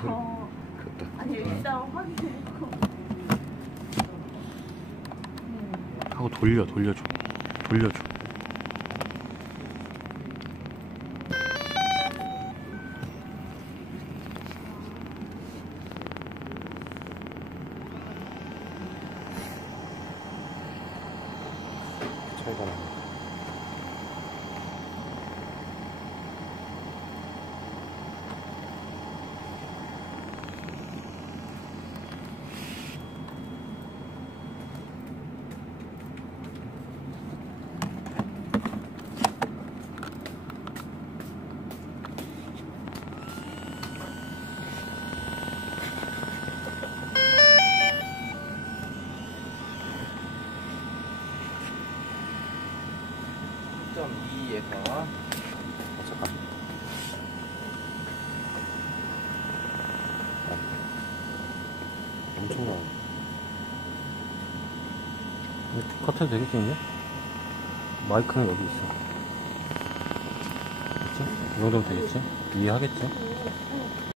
됐다. 아니 일단 확인해놓고 하고 돌려줘. 차이가 나네. 에서 잠깐. 엄청나네. 컷해도 되겠겠는데? 마이크는 여기 있어. 그치? 이 정도면 되겠지? 이해하겠지?